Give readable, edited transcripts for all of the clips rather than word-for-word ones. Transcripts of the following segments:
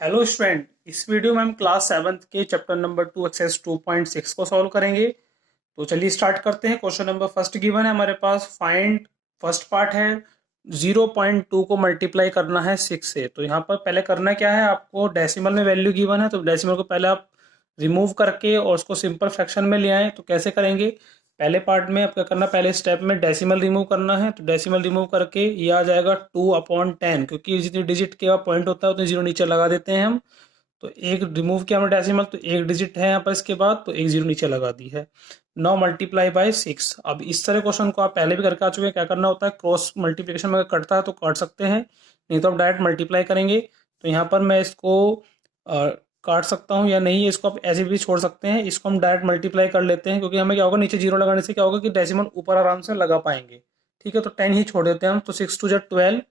Hello student, इस video में हम क्लास 7th के चैप्टर नंबर 2 एक्सरसाइज 2.6 को सॉल्व करेंगे। तो चलिए स्टार्ट करते हैं। क्वेश्चन नंबर फर्स्ट गिवन है हमारे पास। फाइंड फर्स्ट पार्ट है 0.2 को मल्टीप्लाई करना है 6 से। तो यहाँ पर पहले करना क्या है, आपको डेसिमल में वैल्यू गिवन है तो डेसिमल को पहले आप रिमूव करके और उसको सिंपल फ्रैक्शन में ले आए। तो कैसे करेंगे, पहले पार्ट में आपका करना, पहले स्टेप में डेसिमल रिमूव करना है। तो डेसिमल रिमूव करके ये आ जाएगा 2/10, क्योंकि जितनी डिजिट के पॉइंट होता है उतनी जीरो नीचे लगा देते हैं हम। तो एक रिमूव किया हमने डेसिमल, तो एक डिजिट है यहाँ पर, इसके बाद तो एक जीरो नीचे लगा दी है। 9 मल्टीप्लाई बाय 6। अब इस तरह क्वेश्चन को आप पहले भी करके आ चुके हैं। क्या करना होता है, क्रॉस मल्टीप्लिकेशन में अगर कटता है तो काट सकते हैं, नहीं तो आप डायरेक्ट मल्टीप्लाई करेंगे। तो यहाँ पर मैं इसको काट सकता हूँ या नहीं, इसको आप ऐसे भी छोड़ सकते हैं। इसको हम डायरेक्ट मल्टीप्लाई कर लेते हैं, क्योंकि हमें क्या होगा, नीचे जीरो लगाने से क्या होगा कि डेसिमल ऊपर आराम से लगा पाएंगे। ठीक है, तो 10 ही छोड़ देते हैं हम। तो 6 2 12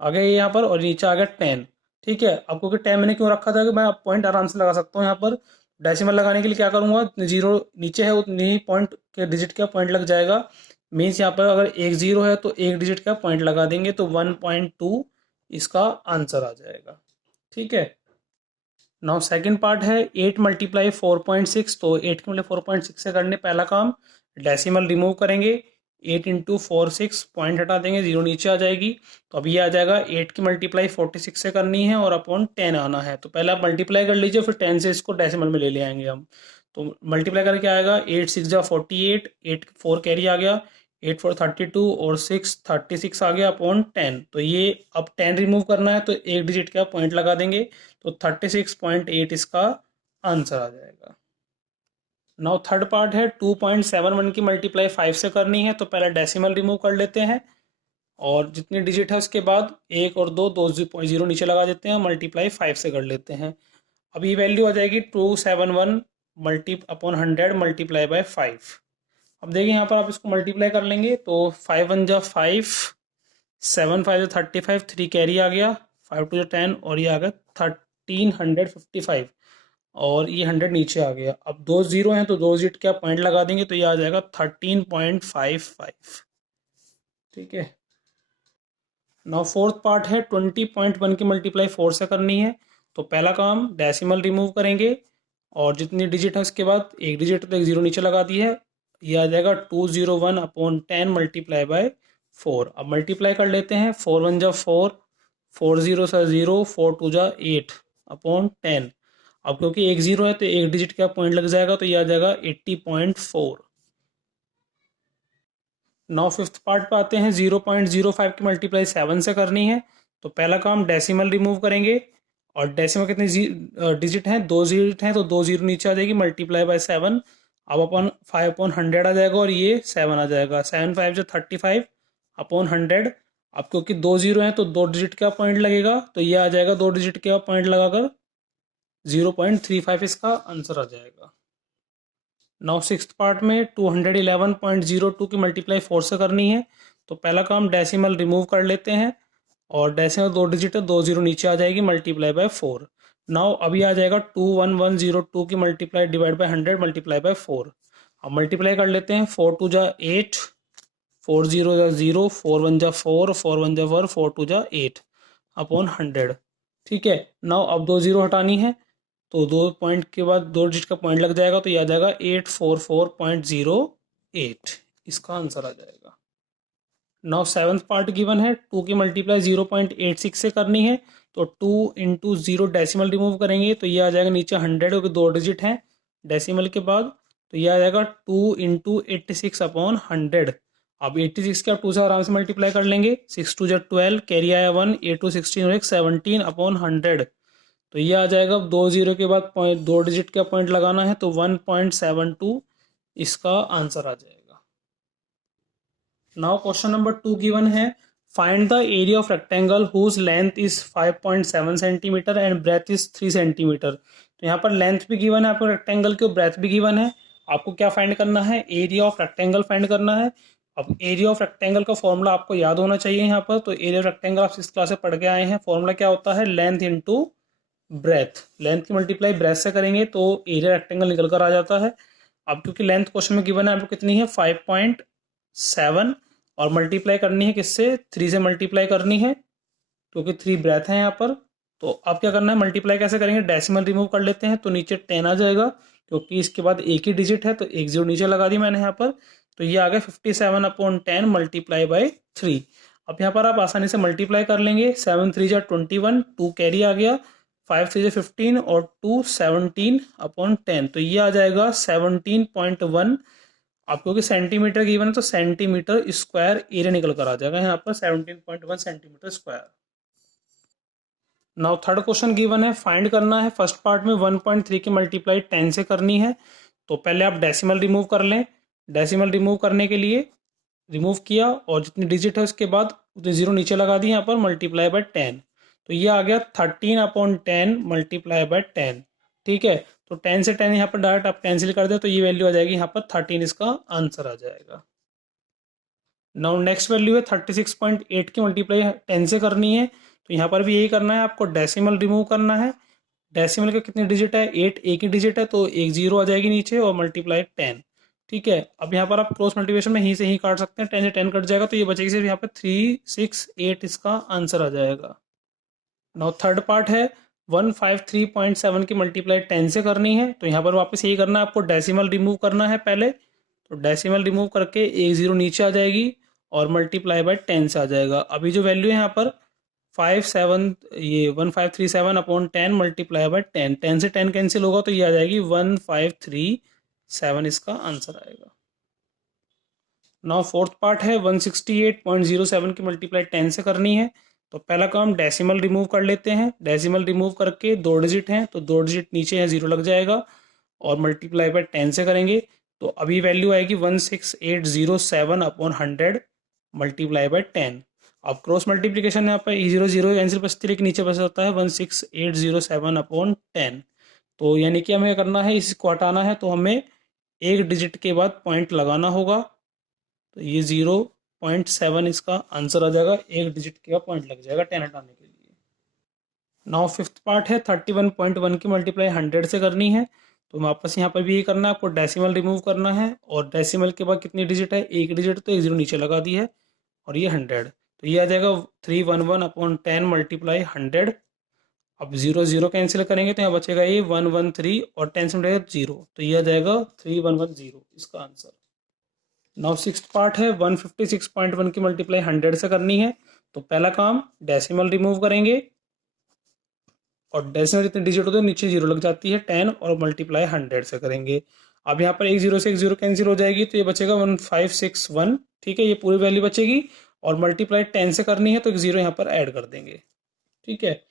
आ गया ये यहाँ पर, और नीचे आ गया 10। ठीक है, अब क्योंकि 10 मैंने क्यों रखा था कि मैं पॉइंट आराम से लगा सकता हूँ यहाँ पर। डेसिमल लगाने के लिए क्या करूंगा, जीरो नीचे है उतनी ही पॉइंट के डिजिट का पॉइंट लग जाएगा। मीन्स यहाँ पर अगर एक जीरो है तो एक डिजिट का पॉइंट लगा देंगे, तो 1.2 इसका आंसर आ जाएगा। ठीक है। नाउ सेकंड पार्ट है 8 मल्टीप्लाई 4.6। तो 8 के मतलब 4.6 से करने, पहला काम डेसिमल रिमूव करेंगे। 8 इंटू 4 6, पॉइंट हटा देंगे, जीरो नीचे आ जाएगी। तो अभी आ जाएगा 8 की मल्टीप्लाई 46 से करनी है और अपॉन 10 आना है। तो पहले आप मल्टीप्लाई कर लीजिए, फिर 10 से इसको डेसिमल में ले आएंगे हम। तो मल्टीप्लाई करके आएगा 8 6 जा 48, 8 4 कैरी आ गया, 8 4 32 और 6 36 आ गया अपॉन 10। तो ये अब 10 रिमूव करना है तो एक डिजिट का पॉइंट लगा देंगे, तो 36.8 इसका आंसर आ जाएगा। नाउ थर्ड पार्ट है 2.71 की मल्टीप्लाई 5 से करनी है। तो पहले डेसिमल रिमूव कर लेते हैं, और जितनी डिजिट है उसके बाद एक और दो दो जीरो नीचे लगा देते हैं, मल्टीप्लाई 5 से कर लेते हैं। अब ये वैल्यू आ जाएगी 271 मल्टी अपॉन 100 मल्टीप्लाई बाय 5। अब देखिए यहाँ पर आप इसको मल्टीप्लाई कर लेंगे, तो 5 1 जा 5, 7 5 जा 35, 3 कैरी आ गया, 5 2 जा 10 और ये आ गया 1355, और ये 100 नीचे आ गया। अब दो जीरो हैं तो दो डिजिट का पॉइंट लगा देंगे, तो ये आ जाएगा 13.55। ठीक है। नाउ फोर्थ पार्ट है 20.1 की मल्टीप्लाई 4 से करनी है। तो पहला काम डेसिमल रिमूव करेंगे, और जितनी डिजिट है उसके बाद एक डिजिट तो एक जीरो नीचे लगा दी है। ये आ जाएगा 201 अपॉन 10 मल्टीप्लाई बाय 4। अब मल्टीप्लाई कर लेते हैं, 4 1 जा 4, 4 0 सा 0, 4 2 जा 8 अपॉन 10। अब क्योंकि एक जीरो है तो एक डिजिट का पॉइंट लग जाएगा, तो ये आ जाएगा 80.4। नाउ फिफ्थ पार्ट पे आते हैं। 0.05 की मल्टीप्लाई 7 से करनी है। तो पहला काम डेसिमल रिमूव करेंगे, और डेसिमल कितने डिजिट हैं, दो डिजिट हैं, तो दो जीरो नीचे आ जाएगी, मल्टीप्लाई बाय 7। अब अपन 5/100 आ जाएगा, और ये 7 आ जाएगा। 7 5 जो 35 अपॉन 100। अब क्योंकि दो जीरो हैं तो दो डिजिट का पॉइंट लगेगा, तो ये आ जाएगा दो डिजिट का पॉइंट लगाकर 0.35 इसका आंसर आ जाएगा। नाउ सिक्स पार्ट में 211.02 की मल्टीप्लाई 4 से करनी है। तो पहला काम डेसिमल रिमूव कर लेते हैं, और डेसिमल दो डिजिट है, दो जीरो नीचे आ जाएगी, मल्टीप्लाई बाय 4। नाउ अभी आ जाएगा 21102 की multiply divide by 100 multiply by 4। अब मल्टीप्लाई कर लेते हैं, 4 2 जा 8, 4 0 जा 0, 4 1 जा 4, 4 1 जा 4, 4 2 जा 8 अपॉन 100। ठीक है। नाउ अब दो जीरो हटानी है, तो दो पॉइंट के बाद दो डिजिट का पॉइंट लग जाएगा, तो ये आ जाएगा 844.08, इसका आंसर आ जाएगा। नाउ सेवन्थ पार्ट गिवन है। 2 की मल्टीप्लाई 0.86 से करनी है। तो 2 इंटू जीरो डेसिमल रिमूव करेंगे, तो ये आ जाएगा नीचे 100, क्योंकि दो डिजिट हैं डेसिमल के बाद। तो ये आ जाएगा 2 इंटू 86 अपॉन 100। अब 86 के आप 2 से आराम से मल्टीप्लाई कर लेंगे। 6 2 जा 12, कैरी आया 1, 8 2 16 और एक 17 अपॉन 100। तो ये आ जाएगा, दो जीरो के बाद पॉइंट दो डिजिट का पॉइंट लगाना है, तो 1.72 इसका आंसर आ जाएगा। नाउ क्वेश्चन नंबर 2 गिवन है। Find the area of rectangle whose length is 5.7 centimetre and breadth is 3 centimetre. तो यहाँ पर लेंथ भी गिवन है आपको रेक्टेंगल की, ब्रेथ भी गिवन है। आपको क्या फाइंड करना है, एरिया ऑफ रेक्टेंगल फाइंड करना है। अब एरिया ऑफ रेक्टेंगल का फॉर्मूला आपको याद होना चाहिए यहाँ पर। तो एरिया ऑफ रेक्टेंगल आप 6th क्लास से पढ़ के आए हैं। फॉर्मूला क्या होता है, लेंथ इंटू ब्रेथ। लेंथ की मल्टीप्लाई ब्रेथ से करेंगे तो एरिया रेक्टेंगल निकल कर आ जाता है। अब क्योंकि लेंथ क्वेश्चन में गिवन है आपको कितनी है, 5.7, और मल्टीप्लाई करनी है किससे, 3 से मल्टीप्लाई करनी है, क्योंकि 3 ब्रेथ है यहाँ पर। तो अब क्या करना है, मल्टीप्लाई कैसे करेंगे, डेसिमल रिमूव कर लेते हैं तो नीचे 10 आ जाएगा, क्योंकि इसके बाद एक ही डिजिट है तो एक जीरो नीचे लगा दी मैंने यहाँ पर। तो ये आ गया 57/10 मल्टीप्लाई बाई 3। अब यहाँ पर आप आसानी से मल्टीप्लाई कर लेंगे, 7×3 = 21, 2 कैरी आ गया, 5×3 = 15 और 2 17/10, तो ये आ जाएगा 17.1। आप क्योंकि सेंटीमीटर गिवन है तो सेंटीमीटर स्क्वायर एरिया निकल कर आ जाएगा यहाँ पर 17.1 centimetre square. Now third question given है, फाइंड करना है। फर्स्ट पार्ट में 1.3 की मल्टीप्लाई 10 से करनी है, तो पहले आप डेसिमल रिमूव कर लें। डेसिमल रिमूव करने के लिए रिमूव किया और जितनी डिजिट है उसके बाद उतने जीरो नीचे लगा दी यहाँ पर, मल्टीप्लाई बाय 10, तो ये आ गया 13/10 मल्टीप्लाई बाय 10। ठीक है, तो 10 से 10 यहाँ पर डायरेक्ट आप कैंसिल कर दे तो ये वैल्यू आ जाएगी यहाँ पर 13, इसका आंसर आ जाएगा। नाउ नेक्स्ट वैल्यू है 36.8 की मल्टीप्लाई 10 से करनी है, तो यहाँ पर भी यही करना है आपको, डेसिमल रिमूव करना है। डेसिमल का कितनी डिजिट है, 8, एक ही डिजिट है तो एक जीरो आ जाएगी नीचे और मल्टीप्लाई 10। ठीक है, अब यहाँ पर आप क्रॉस मल्टीप्लिकेशन में ही से ही काट सकते हैं, 10 से 10 कट जाएगा तो ये बचेगी सिर्फ यहाँ पर 368, इसका आंसर आ जाएगा। नाउ थर्ड पार्ट है 153.7 की मल्टीप्लाई 10 से करनी है, तो यहाँ पर वापस यही करना है आपको, डेसिमल रिमूव करना है पहले, तो डेसिमल रिमूव करके एक जीरो नीचे आ जाएगी और मल्टीप्लाई बाय 10 से आ जाएगा। अभी जो वैल्यू है यहाँ पर 1537/10 मल्टीप्लाई बाय 10, 10 से 10 कैंसिल होगा तो ये आ जाएगी 1537, इसका आंसर आएगा। नाउ फोर्थ पार्ट है 168.07 की मल्टीप्लाई 10 से करनी है, तो पहला काम डेसिमल रिमूव कर लेते हैं। डेसिमल रिमूव करके दो डिजिट हैं तो दो डिजिट नीचे है, जीरो लग जाएगा और मल्टीप्लाई बाय 10 से करेंगे तो अभी वैल्यू आएगी 16807/100 मल्टीप्लाई बाय 10। अब क्रॉस मल्टीप्लीकेशन यहाँ पर जीरो जीरो कैंसिल बचती है लेकिन नीचे बच जाता है 16807/10। तो यानी कि हमें करना है, इसको हटाना है तो हमें एक डिजिट के बाद पॉइंट लगाना होगा, तो ये 0.7 इसका आंसर आ जाएगा, एक डिजिट का पॉइंट लग जाएगा 10 हटाने के लिए। नाउ फिफ्थ पार्ट है 31.1 की मल्टीप्लाई 100 से करनी है, तो वापस यहाँ पर भी ये करना है आपको, डेसिमल रिमूव करना है और डेसिमल के बाद कितनी डिजिट है, एक डिजिट, तो एक जीरो नीचे लगा दी है और ये 100, तो ये आ जाएगा 311/10 मल्टीप्लाई 100। अब जीरो जीरो कैंसिल करेंगे तो यहाँ बचेगा ये 113 और 10 से मिलेगा जीरो, तो ये आ जाएगा 3110, इसका आंसर। नाउ सिक्स्थ पार्ट है 156.1 की मल्टीप्लाई 100 से करनी है, तो पहला काम डेसिमल रिमूव करेंगे और डेसिमल जितने डिजिट होते हैं नीचे जीरो लग जाती है 10 और मल्टीप्लाई 100 से करेंगे। अब यहाँ पर एक जीरो से एक जीरो कैंसिल हो जाएगी तो ये बचेगा 1561। ठीक है, ये पूरी वैल्यू बचेगी और मल्टीप्लाई 10 से करनी है तो एक जीरो यहाँ पर ऐड कर देंगे। ठीक है,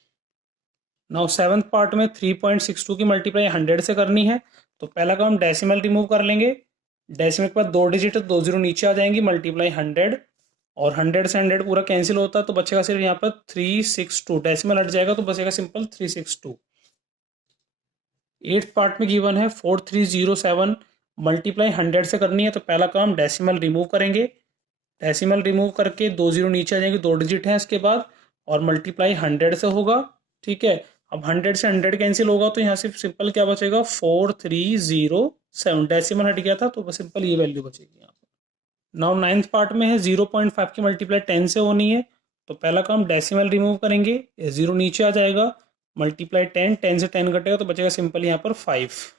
नाउ सेवन्थ पार्ट में 3.62 की मल्टीप्लाई 100 से करनी है, तो पहला काम डेसिमल रिमूव कर लेंगे। डेसिमल के बाद दो डिजिट दो जीरो नीचे आ जाएंगी, मल्टीप्लाई 100 और 100 से 100 पूरा कैंसिल होता है तो बचेगा सिर्फ यहाँ पर 362, डेसिमल हट जाएगा तो बचेगा सिंपल 362। एट्थ पार्ट में गिवन है 4307 मल्टीप्लाई 100 से करनी है, तो पहला काम डेसिमल रिमूव करेंगे। डेसिमल रिमूव करके दो जीरो नीचे आ जाएंगे, दो डिजिट हैं इसके बाद और मल्टीप्लाई 100 से होगा। ठीक है, अब 100 से 100 कैंसिल होगा तो यहाँ सिर्फ सिंपल क्या बचेगा 4307, डेसिमल हट गया था तो बस सिंपल ये वैल्यू बचेगी यहाँ पर। नाउ नाइन्थ पार्ट में है 0.5 की मल्टीप्लाई 10 से होनी है, तो पहला काम डेसिमल रिमूव करेंगे, जीरो नीचे आ जाएगा, मल्टीप्लाई 10, 10 से 10 कटेगा तो बचेगा सिंपल यहाँ पर 5।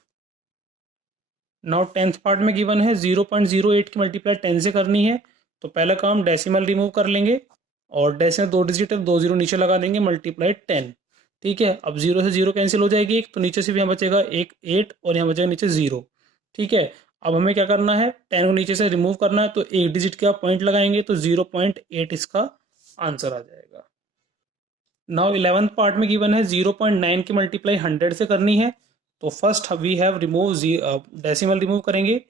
नाउ टेंथ पार्ट में गिवन है 0.08 की मल्टीप्लाई 10 से करनी है, तो पहला काम डेसिमल रिमूव कर लेंगे और डेसिमल दो डिजिट है दो जीरो नीचे लगा देंगे, मल्टीप्लाई 10। ठीक है, अब जीरो से जीरो कैंसिल हो जाएगी एक, तो नीचे से भी यहाँ बचेगा एक 8 और यहाँ बचेगा नीचे जीरो। ठीक है, अब हमें क्या करना है 10 को नीचे से रिमूव करना है, तो एक डिजिट का पॉइंट लगाएंगे तो 0.8 इसका आंसर आ जाएगा। नाउ 11th पार्ट में गिवन है 0.9 की मल्टीप्लाई 100 से करनी है, तो first we have remove decimal remove करेंगे,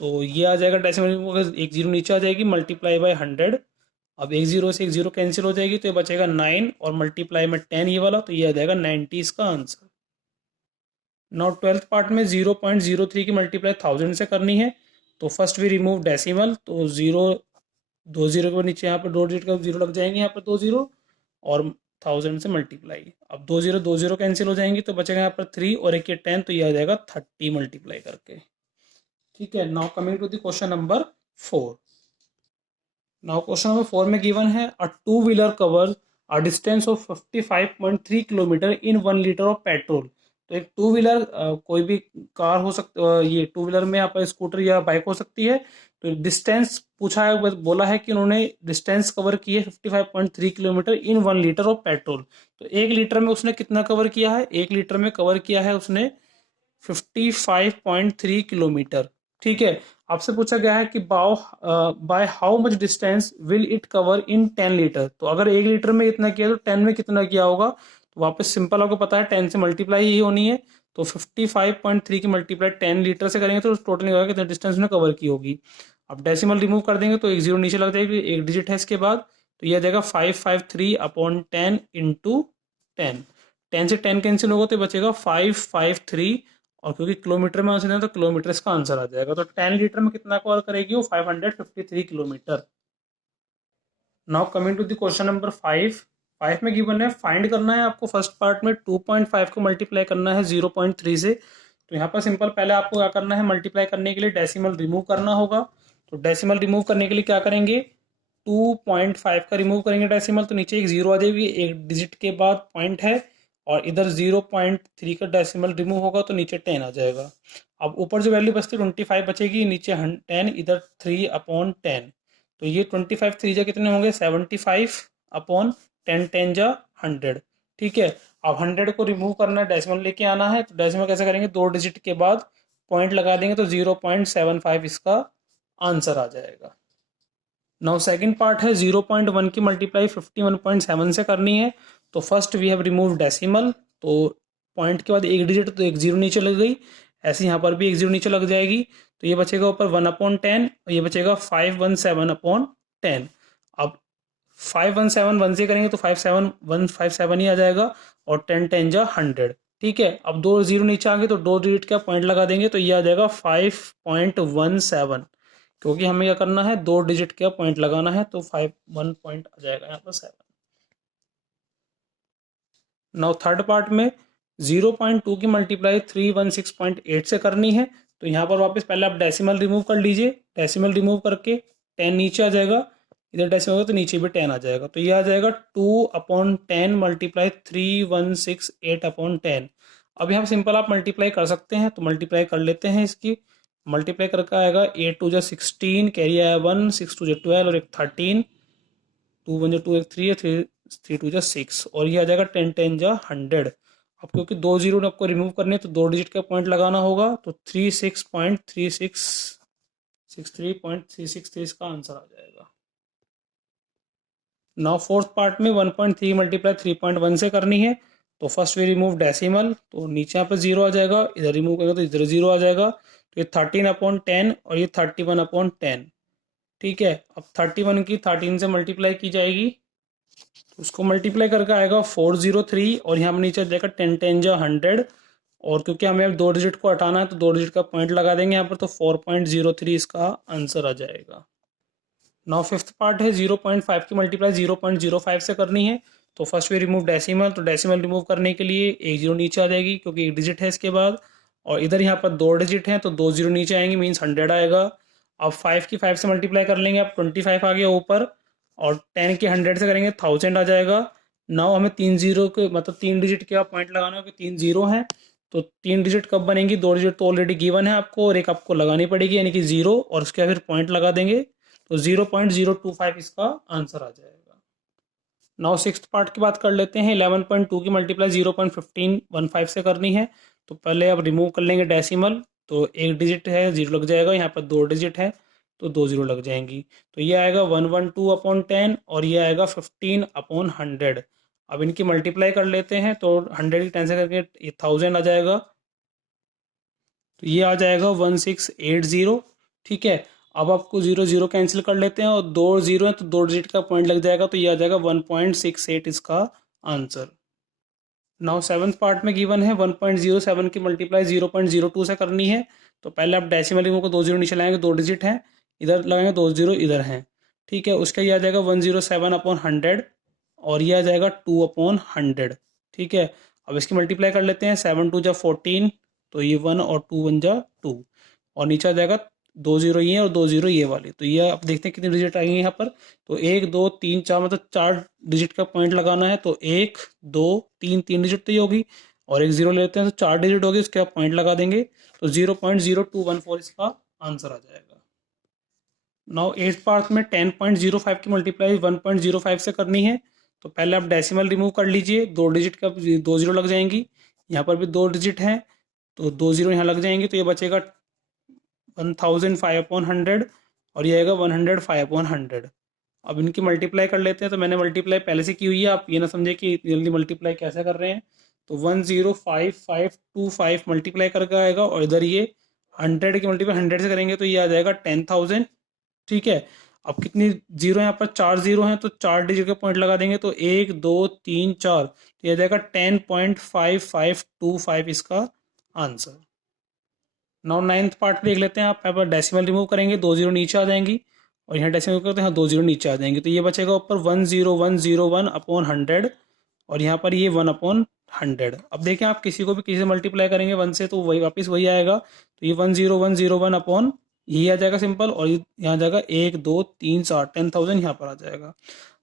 तो ये आ जाएगा डेसिमल रिमूव, एक जीरो नीचे आ जाएगी, मल्टीप्लाई बाय 100। अब एक जीरो से एक जीरो कैंसिल हो जाएगी तो ये बचेगा 9 और मल्टीप्लाई में 10 ये वाला, तो ये आ जाएगा 90, इसका आंसर। नाउ 12th पार्ट में 0.03 की मल्टीप्लाई 1000 से करनी है, तो फर्स्ट वी रिमूव डेसिमल, तो जीरो दो जीरो के नीचे यहाँ पर दो डिजिट का जीरो लग जाएंगे, यहाँ पर दो जीरो और 1000 से मल्टीप्लाई, अब दो जीरो कैंसिल हो जाएंगी तो बचेगा यहाँ पर 3 और एक ये 10, तो ये आ जाएगा 30 मल्टीप्लाई करके। ठीक है, now coming to the question number 4। Now question number 4 में गिवन है a two wheeler covers a distance of 55.3 kilometre in 1 litre of petrol. तो एक टू व्हीलर, कोई भी कार हो सकती, ये टू व्हीलर में आप स्कूटर या बाइक हो सकती है। तो डिस्टेंस पूछा है, बोला है कि उन्होंने डिस्टेंस कवर की है 55.3 kilometre in 1 litre of petrol. तो 1 लीटर में उसने कितना कवर किया है? 1 लीटर में कवर किया है उसने 55.3 किलोमीटर। ठीक है। आपसे पूछा गया है कि by how much distance will it cover in 10 litre. तो अगर 1 लीटर में इतना किया तो 10 में कितना किया होगा? तो वापस सिंपल आपको पता है 10 से मल्टीप्लाई ही होनी है। तो 55.3 की मल्टीप्लाई 10 लीटर से करेंगे तो टोटल निकलेगा कितना डिस्टेंस ने कवर की होगी। अब डेसिमल रिमूव कर देंगे तो एक जीरो नीचे लग जाएगी, एक डिजिट है इसके बाद। तो यह आ जाएगा 553/10 × 10। 10 से 10 कैंसिल होगा तो बचेगा 553। और क्योंकि किलोमीटर में आंसर है तो किलोमीटर इसका आंसर आ जाएगा। तो 10 लीटर में कितना कवर करेगी वो? 553 kilometre. Now coming to the question number 5। 5 में गिवन है, फाइंड करना है आपको फर्स्ट पार्ट में 2.5 को मल्टीप्लाई करना है 0.3 से। तो यहाँ पर सिंपल पहले आपको क्या करना है, मल्टीप्लाई करने के लिए डेसिमल रिमूव करना होगा। तो डेसिमल रिमूव करने के लिए क्या करेंगे, 2.5 का रिमूव करेंगे डेसिमल, तो नीचे एक जीरो आ जाएगी, एक डिजिट के बाद पॉइंट है, और इधर 0.3 का डेसिमल रिमूव होगा तो नीचे 10 आ जाएगा। अब ऊपर जो वैल्यू बचती है 25 बचेगी, नीचे 10, इधर 3/10। तो ये 25 3 जा कितने होंगे? 75/10, 10 जा 100। ठीक है। अब 100 को रिमूव करना है, डेसिमल लेके आना है। तो डेसिमल कैसे करेंगे, दो डिजिट के बाद पॉइंट लगा देंगे तो 0.75 इसका आंसर आ जाएगा। नाउ सेकंड पार्ट है 0.1 की मल्टीप्लाई 51.7 से करनी है। तो first we have remove decimal. तो पॉइंट के बाद एक डिजिट तो एक जीरो नीचे लग गई, ऐसे यहाँ पर भी एक जीरो नीचे लग जाएगी। तो ये बचेगा ऊपर 1/10 और ये बचेगा 517/10। अब 517 1 से करेंगे तो 57 ही आ जाएगा, और 10 10 जा 100। ठीक है। अब दो जीरो नीचे आ गए तो दो डिजिट का पॉइंट लगा देंगे तो ये आ जाएगा 5.17, क्योंकि हमें क्या करना है, दो डिजिट का पॉइंट लगाना है। तो 1 पॉइंट आ जाएगा यहाँ पर 7। नाउ थर्ड पार्ट में 0.2 की मल्टीप्लाई 316.8 से करनी है। तो यहाँ पर वापस पहले आप डेसिमल रिमूव कर लीजिए, डेसिमल रिमूव करके 10 नीचे आ जाएगा, इधर डेसिमल होगा तो नीचे भी 10 आ जाएगा। तो ये आ जाएगा 2/10 मल्टीप्लाई 3168/10। अब यहाँ सिंपल आप मल्टीप्लाई कर सकते हैं, तो मल्टीप्लाई कर लेते हैं इसकी। मल्टीप्लाई करके आएगा 8 2 जा 16, कैरी आया 1, 6 2 जा 12 और एक 13, 2 1 जा 2, एक 3 है, 3 2 जा 6, और ये आ जाएगा 10 10 जा 100। अब क्योंकि दो जीरो आपको रिमूव करने तो दो डिजिट का पॉइंट लगाना होगा। तो 36.3663 इसका आंसर आ जाएगा। नाउ फोर्थ पार्ट में 1.3 मल्टीप्लाई 3.1 से करनी है। तो फर्स्ट वी रिमूव डेसिमल, तो नीचे यहाँ पर जीरो आ जाएगा, इधर रिमूव करेंगे तो इधर जीरो आ जाएगा। तो ये 13/10 और ये 31/10। ठीक है। अब 31 की 13 से मल्टीप्लाई की जाएगी, तो उसको मल्टीप्लाई करके आएगा 403, और यहाँ पर नीचे जाएगा 10 10 जा 100। और क्योंकि हमें अब दो डिजिट को हटाना है तो दो डिजिट का पॉइंट लगा देंगे यहाँ पर, तो 4.03 इसका आंसर आ जाएगा। नाउ फिफ्थ पार्ट है 0.5 की मल्टीप्लाई 0.05 से करनी है। तो फर्स्ट वी रिमूव डेसिमल, तो डेसिमल रिमूव करने के लिए एक जीरो नीचे आ जाएगी क्योंकि एक डिजिट है इसके बाद, और इधर यहाँ पर दो डिजिट हैं तो दो जीरो नीचे आएंगे, मीन्स 100 आएगा। अब 5 की 5 से मल्टीप्लाई कर लेंगे, अब 25 आ गया ऊपर, और 10 की 100 से करेंगे 1000 आ जाएगा। नाउ हमें तीन जीरो के मतलब तीन डिजिट के पॉइंट लगाना है, तीन जीरो हैं। तो तीन डिजिट कब बनेंगी, दो डिजिट तो ऑलरेडी गिवन है आपको, और एक आपको लगानी पड़ेगी यानी कि जीरो, और उसके फिर पॉइंट लगा देंगे। तो 0.025 इसका आंसर आ जाएगा। नाउ सिक्स्थ पार्ट की बात कर लेते हैं। 11.2 की मल्टीप्लाई 0.1515 से करनी है। तो पहले अब रिमूव कर लेंगे डेसिमल, तो एक डिजिट है जीरो लग जाएगा, यहाँ पर दो डिजिट है तो दो जीरो लग जाएंगी। तो ये आएगा 112/10 और ये आएगा 15/100। अब इनकी मल्टीप्लाई कर लेते हैं, तो 100 की 10 से करके ये 1000 आ जाएगा, तो ये आ जाएगा 1680। ठीक है। अब आपको जीरो जीरो कैंसिल कर लेते हैं, और दो जीरो है तो दो डिजिट का पॉइंट लग जाएगा, तो ये आ जाएगा 1.68 इसका आंसर। नाउ सेवन्थ पार्ट में गिवन है 1.07 की मल्टीप्लाई 0.02 से करनी है। तो पहले आप डेसिमल रिमूव को दो जीरो नीचे लाएंगे, दो डिजिट हैं, इधर लगाएंगे दो जीरो इधर हैं। ठीक है। उसका ये आ जाएगा 107/100, और ये आ जाएगा 2/100। ठीक है। अब इसकी मल्टीप्लाई कर लेते हैं, 7 2 जा 14, तो ये 1 और 2 1 जा 2, और नीचे आ जाएगा 2 जीरो ये और 2 जीरो ये वाली। तो ये आप देखते हैं कितनी डिजिट आएंगे यहाँ पर। तो 1 2 3 4 मतलब 4 डिजिट का पॉइंट लगाना है। तो 1 2 3 3 डिजिट तो ये होगी और एक जीरो लेते हैं तो 4 डिजिट होगी, उसके बाद पॉइंट लगा देंगे तो 0.0214 इसका आंसर आ जाएगा। नाउ एट्थ पार्ट में 10.05 की मल्टीप्लाई 1.05 से करनी है। तो पहले आप डेसिमल रिमूव कर लीजिए, 2 डिजिट का 2 जीरो लग जाएंगी, यहाँ पर भी 2 डिजिट हैं तो 2 जीरो यहाँ लग जाएंगे। तो ये बचेगा 1005/100 और ये आएगा 105/100। अब इनकी मल्टीप्लाई कर लेते हैं। तो मैंने मल्टीप्लाई पहले से की हुई है, आप ये ना समझे कि जल्दी मल्टीप्लाई कैसे कर रहे हैं। तो 105525 मल्टीप्लाई करके आएगा और इधर ये 100 की मल्टीप्लाई 100 से करेंगे तो ये आ जाएगा 10,000। ठीक है, अब कितनी जीरो यहाँ पर 4 जीरो हैं तो 4 डिजिट के पॉइंट लगा देंगे तो 1 2 3 4 तो ये आ जाएगा 10.5525 इसका आंसर। नाउ नाइन्थ पार्ट देख लेते हैं। आप यहाँ पर डेसिमल रिमूव करेंगे, 2 जीरो नीचे आ जाएंगी और यहाँ डेसिमल करते हैं, यहाँ 2 जीरो नीचे आ जाएंगे। तो ये बचेगा ऊपर 10101/100 और यहाँ पर ये 1/100। अब देखें आप किसी को भी किसी से मल्टीप्लाई करेंगे 1 से तो वही वापस वही आएगा। तो ये 10101 अपॉन यही आ जाएगा सिंपल और यहाँ जाएगा 1 2 3 4 10,000 यहाँ पर आ जाएगा।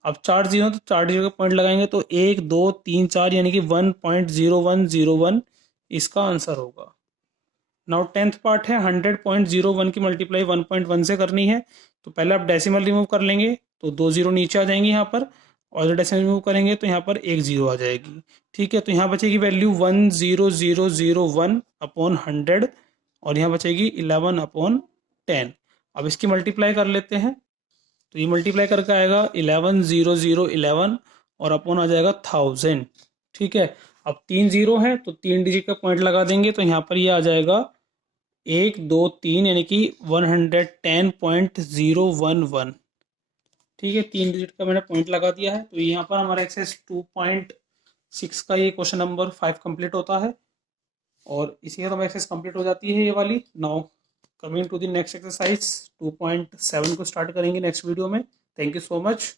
अब 4 जीरो तो 4 डिजिट का पॉइंट लगाएंगे तो 1 2 3 4 यानी कि 1.0101 इसका आंसर होगा। नाउ टेंथ पार्ट है 100.01 की मल्टीप्लाई 1.1 से करनी है। तो पहले आप डेसिमल रिमूव कर लेंगे तो 2 जीरो नीचे आ जाएंगी यहाँ पर और जब डेसिमल रिमूव करेंगे तो यहाँ पर एक जीरो आ जाएगी। ठीक है, तो यहाँ बचेगी वैल्यू 10001/100 और यहाँ बचेगी 11/10। अब इसकी मल्टीप्लाई कर लेते हैं। तो ये मल्टीप्लाई करके आएगा 110011 और अपॉन आ जाएगा 1000। ठीक है, अब 3 जीरो है तो 3 डिजिट का पॉइंट लगा देंगे तो यहाँ पर ये आ जाएगा 1 2 3 यानी कि 110.011। ठीक है, 3 डिजिट का मैंने पॉइंट लगा दिया है। तो यहाँ पर हमारा एक्सरसाइज 2.6 का ये क्वेश्चन नंबर 5 कंप्लीट होता है और इसी के साथ एक्सरसाइज कंप्लीट हो जाती है ये वाली। Now coming to the next exercise 2.7 को स्टार्ट करेंगे नेक्स्ट वीडियो में। Thank you so much.